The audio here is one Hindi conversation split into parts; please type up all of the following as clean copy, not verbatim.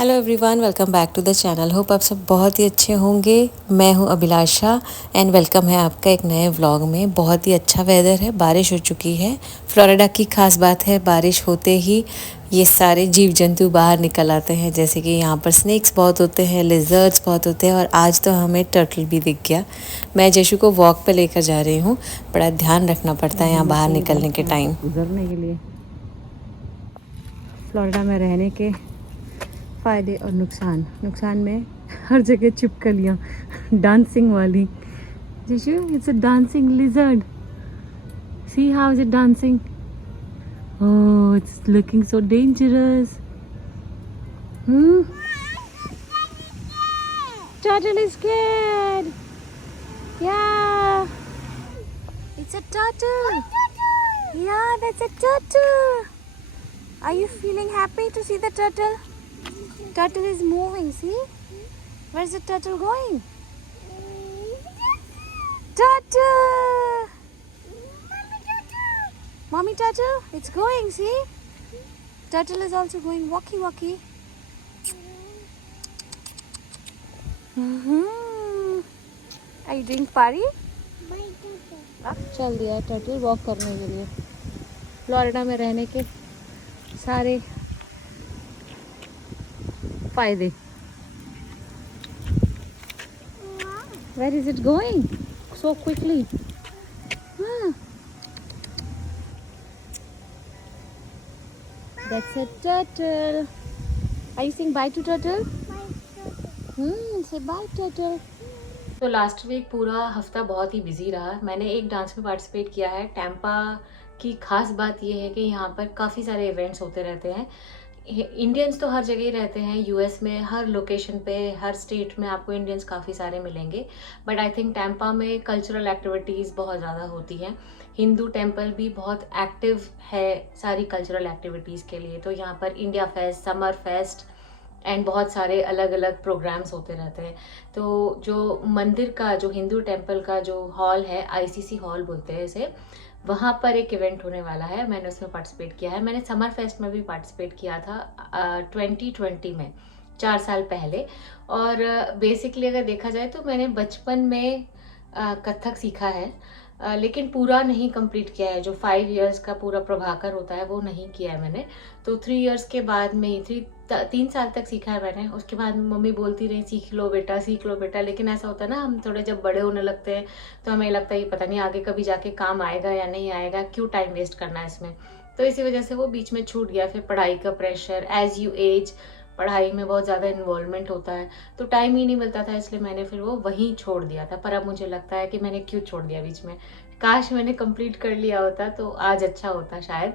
Hello everyone, welcome back to the channel. Hope आप सब बहुत ही अच्छे होंगे। मैं हूं अभिलाषा एंड वेलकम है आपका एक नए व्लॉग में। बहुत ही अच्छा वेदर है, बारिश हो चुकी है। फ्लोरिडा की खास बात है, बारिश होते ही ये सारे जीव जंतु बाहर निकल आते हैं। जैसे कि यहाँ पर स्नेक्स बहुत होते हैं, लिजर्ड्स बहुत होते हैं और आज तो हमें टर्टल भी दिख गया। मैं जशु को वॉक पे लेकर जा रही हूँ। बड़ा ध्यान रखना पड़ता है यहाँ बाहर निकलने के टाइम। गुजरने के लिए फ्लोरिडा में रहने के फ़ायदे और नुकसान में हर जगह छिपकलियाँ डांसिंग वाली। जिशु, it's a dancing lizard. See how is it dancing? Oh, it's looking so dangerous. Turtle is scared. Yeah, it's a turtle. Yeah, that's a turtle. Are you feeling happy to see the turtle? Turtle is moving, see? Where's the turtle going? Turtle! Mommy turtle, it's going, see? Turtle is also going walkie walkie. Are you doing party? चल दिया टर्टल वॉक करने के लिए। फ्लोरिडा में रहने के सारे फायदे। Where is it going so quickly? That's a turtle. Are you saying bye to turtle? Say bye turtle. तो लास्ट वीक पूरा हफ्ता बहुत ही बिजी रहा। मैंने एक डांस में पार्टिसिपेट किया है। टैम्पा की खास बात यह है कि यहाँ पर काफ़ी सारे इवेंट्स होते रहते हैं। इंडियंस तो हर जगह ही रहते हैं, यूएस में हर लोकेशन पे, हर स्टेट में आपको इंडियंस काफ़ी सारे मिलेंगे। बट आई थिंक टैम्पा में कल्चरल एक्टिविटीज़ बहुत ज़्यादा होती हैं। हिंदू टेम्पल भी बहुत एक्टिव है सारी कल्चरल एक्टिविटीज़ के लिए। तो यहाँ पर India fest, summer fest and बहुत सारे अलग अलग प्रोग्राम्स होते रहते हैं। तो जो मंदिर का, जो हिंदू टेम्पल का जो हॉल है, आईसीसी हॉल बोलते हैं इसे, वहाँ पर एक इवेंट होने वाला है। मैंने उसमें पार्टिसिपेट किया है। मैंने समर फेस्ट में भी पार्टिसिपेट किया था 2020 में, 4 साल पहले। और बेसिकली अगर देखा जाए तो मैंने बचपन में कथक सीखा है, लेकिन पूरा नहीं कंप्लीट किया है। जो 5 इयर्स का पूरा प्रभाकर होता है वो नहीं किया है मैंने। तो 3 इयर्स के बाद में ही 3 साल तक सीखा है मैंने। उसके बाद मम्मी बोलती रही सीख लो बेटा, सीख लो बेटा। लेकिन ऐसा होता है ना, हम थोड़े जब बड़े होने लगते हैं तो हमें लगता है ये पता नहीं आगे कभी जाके काम आएगा या नहीं आएगा, क्यों टाइम वेस्ट करना है इसमें। तो इसी वजह से वो बीच में छूट गया। फिर पढ़ाई का प्रेशर, एज यू एज पढ़ाई में बहुत ज़्यादा इन्वॉल्वमेंट होता है तो टाइम ही नहीं मिलता था, इसलिए मैंने फिर वो वहीं छोड़ दिया था। पर अब मुझे लगता है कि मैंने क्यों छोड़ दिया बीच में। काश मैंने कंप्लीट कर लिया होता तो आज अच्छा होता शायद।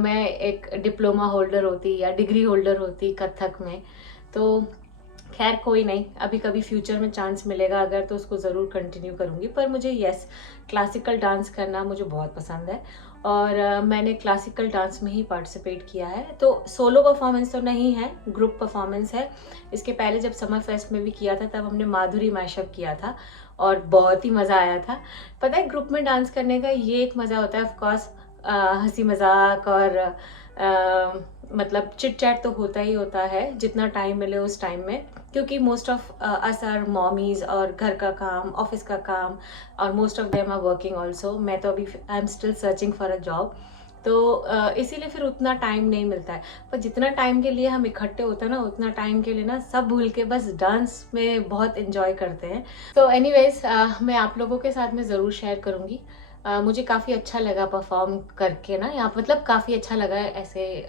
मैं एक डिप्लोमा होल्डर होती या डिग्री होल्डर होती कथक में। तो खैर कोई नहीं, अभी कभी फ्यूचर में चांस मिलेगा अगर तो उसको ज़रूर कंटिन्यू करूँगी। पर मुझे क्लासिकल डांस करना मुझे बहुत पसंद है और मैंने क्लासिकल डांस में ही पार्टिसिपेट किया है। तो सोलो परफॉर्मेंस तो नहीं है, ग्रुप परफॉर्मेंस है। इसके पहले जब समर फेस्ट में भी किया था तब हमने माधुरी मैशअप किया था और बहुत ही मज़ा आया था। पता है, ग्रुप में डांस करने का ये एक मज़ा होता है, ऑफकोर्स हंसी मजाक और मतलब चिट चैट तो होता ही होता है जितना टाइम मिले उस टाइम में, क्योंकि most of us are mommies और घर का काम, ऑफिस का काम, और most of them are working also. मैं तो अभी I am still searching for a job. तो इसीलिए फिर उतना टाइम नहीं मिलता है। पर जितना टाइम के लिए हम इकट्ठे होते हैं ना, उतना टाइम के लिए ना सब भूल के बस डांस में बहुत इंजॉय करते हैं। तो एनीवेज मैं आप लोगों के साथ में ज़रूर शेयर करूँगी। मुझे काफ़ी अच्छा लगा परफॉर्म करके ना यहाँ, मतलब काफ़ी अच्छा लगा ऐसे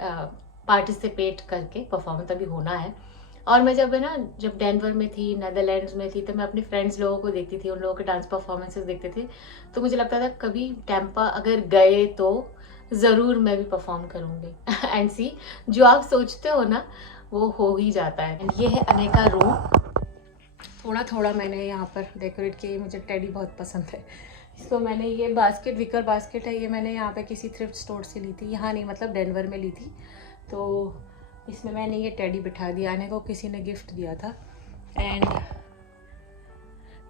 पार्टिसिपेट करके। परफॉर्म तभी होना है। और मैं जब है ना, जब डेनवर में थी, नेदरलैंड्स में थी, तो मैं अपने फ्रेंड्स लोगों को देखती थी, उन लोगों के डांस परफॉर्मेंसेस देखते थे। तो मुझे लगता था कभी टैम्पा अगर गए तो ज़रूर मैं भी परफॉर्म करूँगी। एंड सी, जो आप सोचते हो ना वो हो ही जाता है। एंड ये है अनेका रूम। थोड़ा थोड़ा मैंने यहाँ पर डेकोरेट किया। मुझे टेडी बहुत पसंद है। तो मैंने ये बास्केट, विकर बास्केट है, ये मैंने यहाँ पे किसी थ्रिफ्ट स्टोर से ली थी। यहाँ नहीं, मतलब डेनवर में ली थी। तो इसमें मैंने ये टेडी बिठा दिया। अने को किसी ने गिफ्ट दिया था। एंड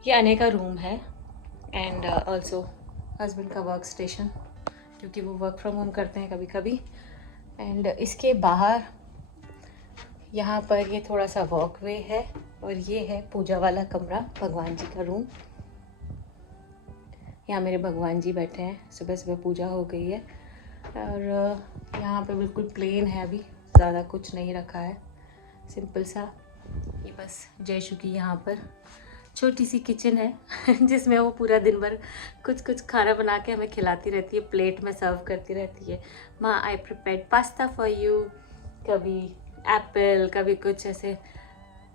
ये अने का रूम है। एंड ऑल्सो हस्बैंड का वर्क स्टेशन, क्योंकि वो वर्क फ्रॉम होम करते हैं कभी कभी। एंड इसके बाहर यहाँ पर ये थोड़ा सा वॉकवे है और ये है पूजा वाला कमरा, भगवान जी का रूम। यहाँ मेरे भगवान जी बैठे हैं, सुबह सुबह पूजा हो गई है। और यहाँ पे बिल्कुल प्लेन है, अभी ज़्यादा कुछ नहीं रखा है, सिंपल सा। ये बस जयशु की यहाँ पर छोटी सी किचन है जिसमें वो पूरा दिन भर कुछ कुछ खाना बना के हमें खिलाती रहती है, प्लेट में सर्व करती रहती है। माँ आई प्रिपेयर्ड पास्ता फॉर यू, कभी एप्पल, कभी कुछ ऐसे।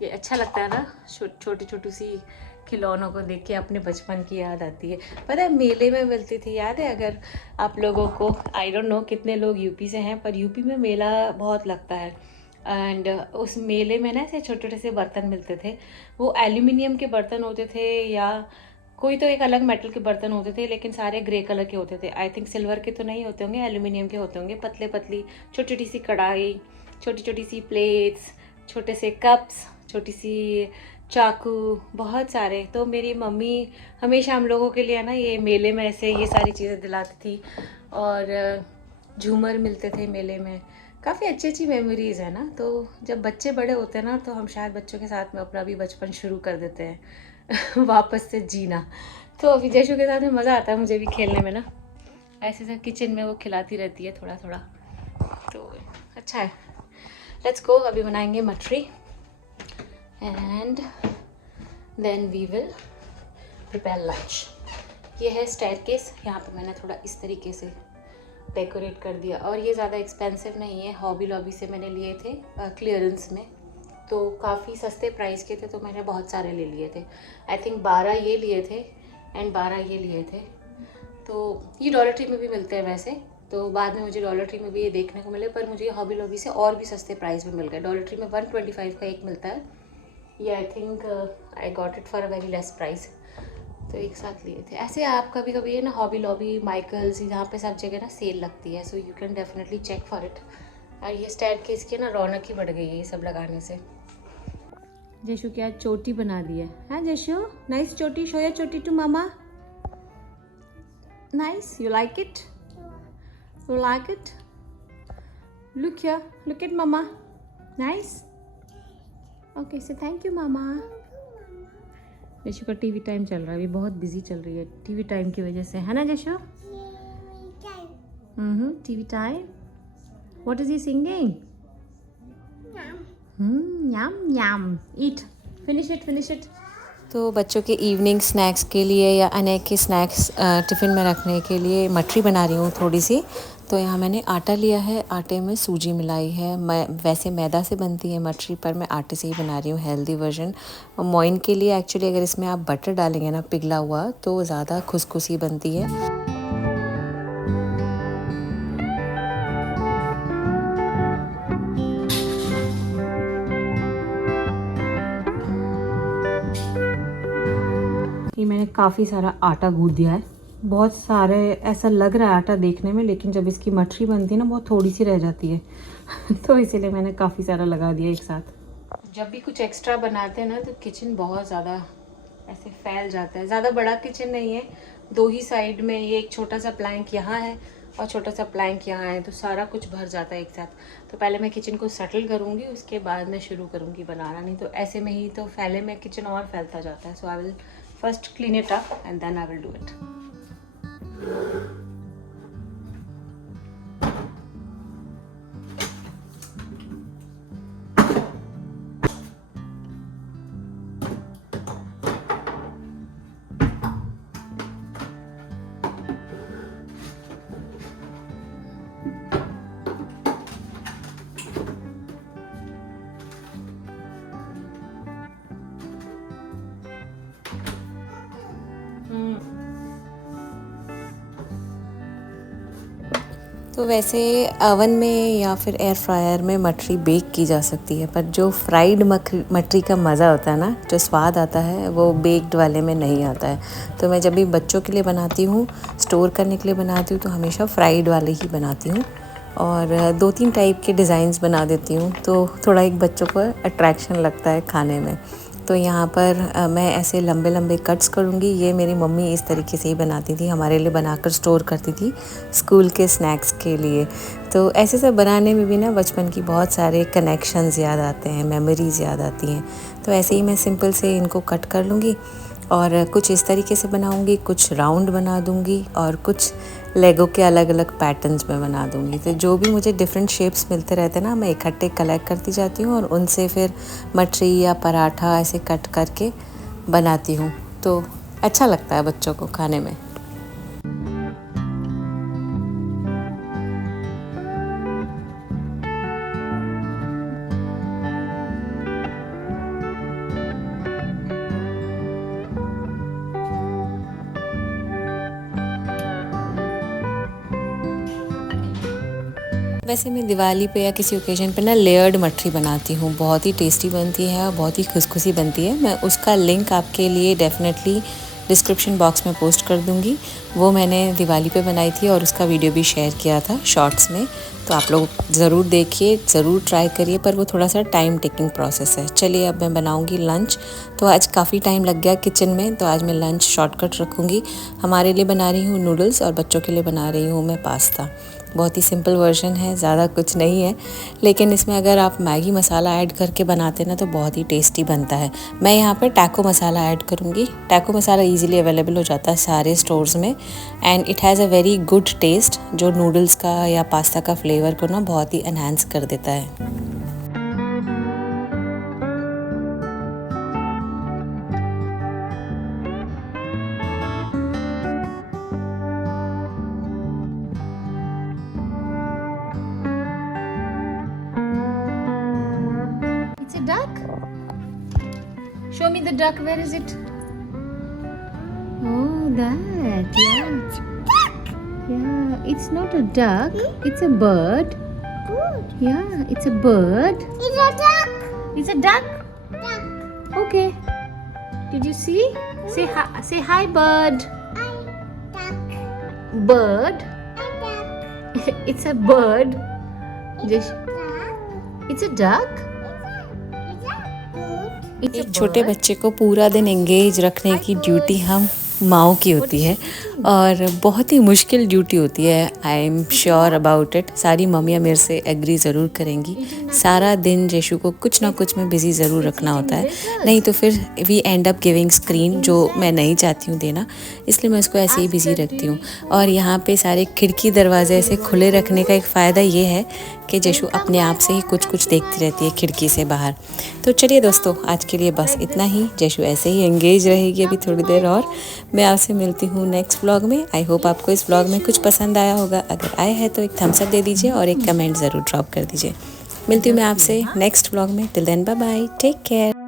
ये अच्छा लगता है ना, छोटी छोटी सी खिलौनों को देख के अपने बचपन की याद आती है। पता है मेले में मिलती थी, याद है? अगर आप लोगों को, आई डोंट नो कितने लोग यूपी से हैं, पर यूपी में मेला बहुत लगता है। एंड उस मेले में ना ऐसे छोटे छोटे से बर्तन मिलते थे। वो एल्यूमिनियम के बर्तन होते थे या कोई तो एक अलग मेटल के बर्तन होते थे, लेकिन सारे ग्रे कलर के होते थे। आई थिंक सिल्वर के तो नहीं होते होंगे, एल्यूमिनियम के होते होंगे। पतले पतली छोटी छोटी सी कढ़ाई, छोटी छोटी सी प्लेट्स, छोटे से कप्स, छोटी सी चाकू, बहुत सारे। तो मेरी मम्मी हमेशा हम लोगों के लिए ना ये मेले में ऐसे ये सारी चीज़ें दिलाती थी। और झूमर मिलते थे मेले में। काफ़ी अच्छी अच्छी मेमोरीज़ है ना। तो जब बच्चे बड़े होते हैं ना, तो हम शायद बच्चों के साथ में अपना भी बचपन शुरू कर देते हैं वापस से जीना। तो अभी जयशु के साथ में मज़ा आता है मुझे भी खेलने में ना। ऐसे से किचन में वो खिलाती रहती है थोड़ा थोड़ा, तो अच्छा है। लेट्स गो, अभी बनाएंगे mathri and then we will prepare lunch. ये है स्टेयरकेस, यहाँ पे मैंने थोड़ा इस तरीके से डेकोरेट कर दिया। और ये ज़्यादा एक्सपेंसिव नहीं है, हॉबी लॉबी से मैंने लिए थे क्लियरेंस में, तो काफ़ी सस्ते प्राइस के थे, तो मैंने बहुत सारे ले लिए थे। आई थिंक 12 ये लिए थे एंड 12 ये लिए थे। तो ये डॉलर ट्री में भी मिलते हैं वैसे, तो बाद में मुझे डॉलर ट्री में भी ये देखने को मिले, पर मुझे हॉबी लॉबी से और भी सस्ते प्राइस में मिल गए। डॉलर ट्री में 125 का एक मिलता है, ये I think I got it for a very less price, तो एक साथ लिए थे। ऐसे आप कभी कभी है ना, हॉबी लॉबी, माइकल्स, यहाँ पे सब जगह ना सेल लगती है, so you can definitely check for it. और ये स्टेयरकेस की ना रौनक ही बढ़ गई है ये सब लगाने से। जयशु की आज चोटी बना दी है, हाँ जयशु? नाइस चोटी, शो योर चोटी to mama. Nice, you like it? You like it? Look here, look at mama. Nice, okay, say thank you mama. Jayshu का टीवी टाइम चल रहा है, अभी बहुत बिजी चल रही है टीवी टाइम की वजह से, है ना Jayshu? TV time. What is he singing? Yum yum, eat, finish it, finish it. तो बच्चों के इवनिंग स्नैक्स के लिए या अनेक के स्नैक्स टिफ़िन में रखने के लिए मटरी बना रही हूँ थोड़ी सी। तो यहाँ मैंने आटा लिया है, आटे में सूजी मिलाई है। मैं वैसे मैदा से बनती है मटरी, पर मैं आटे से ही बना रही हूँ, हेल्दी वर्जन। और मोइन के लिए एक्चुअली अगर इसमें आप बटर डालेंगे ना पिघला हुआ, तो ज़्यादा खुसखुसी बनती है। ये मैंने काफ़ी सारा आटा गूँथ दिया है, बहुत सारे ऐसा लग रहा है आटा देखने में, लेकिन जब इसकी मटरी बनती है ना, बहुत थोड़ी सी रह जाती है तो इसीलिए मैंने काफ़ी सारा लगा दिया एक साथ। जब भी कुछ एक्स्ट्रा बनाते हैं ना, तो किचन बहुत ज़्यादा ऐसे फैल जाता है। ज़्यादा बड़ा किचन नहीं है, 2 ही साइड में, ये एक छोटा सा प्लैंक यहाँ है और छोटा सा प्लैंक यहाँ है, तो सारा कुछ भर जाता है एक साथ। तो पहले मैं किचन को सेटल करूँगी, उसके बाद मैं शुरू करूँगी बनाना, नहीं तो ऐसे में ही तो फैले में किचन और फैलता जाता है। So I will first clean it up and then I will do it. तो वैसे अवन में या फिर एयर फ्रायर में मटरी बेक की जा सकती है, पर जो फ्राइड मटरी का मज़ा होता है ना, जो स्वाद आता है, वो बेक्ड वाले में नहीं आता है। तो मैं जब भी बच्चों के लिए बनाती हूँ, स्टोर करने के लिए बनाती हूँ, तो हमेशा फ्राइड वाले ही बनाती हूँ और 2-3 टाइप के डिज़ाइंस बना देती हूँ, तो थोड़ा एक बच्चों को अट्रैक्शन लगता है खाने में। तो यहाँ पर मैं ऐसे लंबे लंबे कट्स करूँगी। ये मेरी मम्मी इस तरीके से ही बनाती थी, हमारे लिए बनाकर स्टोर करती थी स्कूल के स्नैक्स के लिए। तो ऐसे सब बनाने में भी ना बचपन की बहुत सारे कनेक्शंस याद आते हैं, मेमोरीज़ याद आती हैं। तो ऐसे ही मैं सिंपल से इनको कट कर लूँगी और कुछ इस तरीके से बनाऊँगी, कुछ राउंड बना दूँगी और कुछ लेगो के अलग अलग पैटर्न्स में बना दूँगी। तो जो भी मुझे डिफरेंट शेप्स मिलते रहते हैं ना, मैं इकट्ठे कलेक्ट करती जाती हूँ और उनसे फिर मटरी या पराठा ऐसे कट करके बनाती हूँ। तो अच्छा लगता है बच्चों को खाने में। वैसे मैं दिवाली पे या किसी ओकेजन पे ना लेयर्ड मठरी बनाती हूँ, बहुत ही टेस्टी बनती है और बहुत ही खुशखुशी बनती है। मैं उसका लिंक आपके लिए डेफिनेटली डिस्क्रिप्शन बॉक्स में पोस्ट कर दूँगी। वो मैंने दिवाली पे बनाई थी और उसका वीडियो भी शेयर किया था शॉर्ट्स में, तो आप लोग ज़रूर देखिए, ज़रूर ट्राई करिए, पर वो थोड़ा सा टाइम टेकिंग प्रोसेस है। चलिए अब मैं बनाऊँगी लंच। तो आज काफ़ी टाइम लग गया किचन में, तो आज मैं लंच शॉर्टकट रखूँगी। हमारे लिए बना रही हूँ नूडल्स और बच्चों के लिए बना रही हूँ मैं पास्ता। बहुत ही सिंपल वर्जन है, ज़्यादा कुछ नहीं है, लेकिन इसमें अगर आप मैगी मसाला ऐड करके बनाते ना तो बहुत ही टेस्टी बनता है। मैं यहाँ पर टैको मसाला ऐड करूँगी। टैको मसाला इजीली अवेलेबल हो जाता है सारे स्टोर्स में and it has a very good taste, जो नूडल्स का या पास्ता का फ्लेवर को ना बहुत ही एनहांस कर देता है। It's a duck. Show me the duck. Where is it? Oh, that. Yeah. Yeah. It's not a duck. It's a bird. Good. Yeah. It's a bird. It's a duck. It's a duck. Duck. Okay. Did you see? Say hi. Say hi, bird. Duck. Bird. Duck. It's a bird. Just. Duck. It's a duck. It's a एक छोटे bird. बच्चे को पूरा दिन एंगेज रखने की ड्यूटी हम माओ की होती है और बहुत ही मुश्किल ड्यूटी होती है। I am sure about it. सारी मम्मियाँ मेरे से एग्री ज़रूर करेंगी। सारा दिन जेशु को कुछ ना कुछ में बिज़ी ज़रूर रखना होता है, नहीं तो फिर we end up giving screen, जो मैं नहीं चाहती हूँ देना, इसलिए मैं उसको ऐसे ही बिज़ी रखती हूँ। और यहाँ पे सारे खिड़की दरवाजे ऐसे खुले रखने का एक फ़ायदा ये है कि जेशु अपने आप से ही कुछ कुछ देखती रहती है खिड़की से बाहर। तो चलिए दोस्तों, आज के लिए बस इतना ही। जेशु ऐसे ही एंगेज रहेगी अभी थोड़ी देर और। मैं आपसे मिलती हूँ नेक्स्ट व्लॉग में। आई होप आपको इस व्लॉग में कुछ पसंद आया होगा। अगर आया है तो एक थम्स अप दे दीजिए और एक कमेंट ज़रूर ड्रॉप कर दीजिए। मिलती हूँ मैं आपसे नेक्स्ट व्लॉग में। Till then bye bye, take care.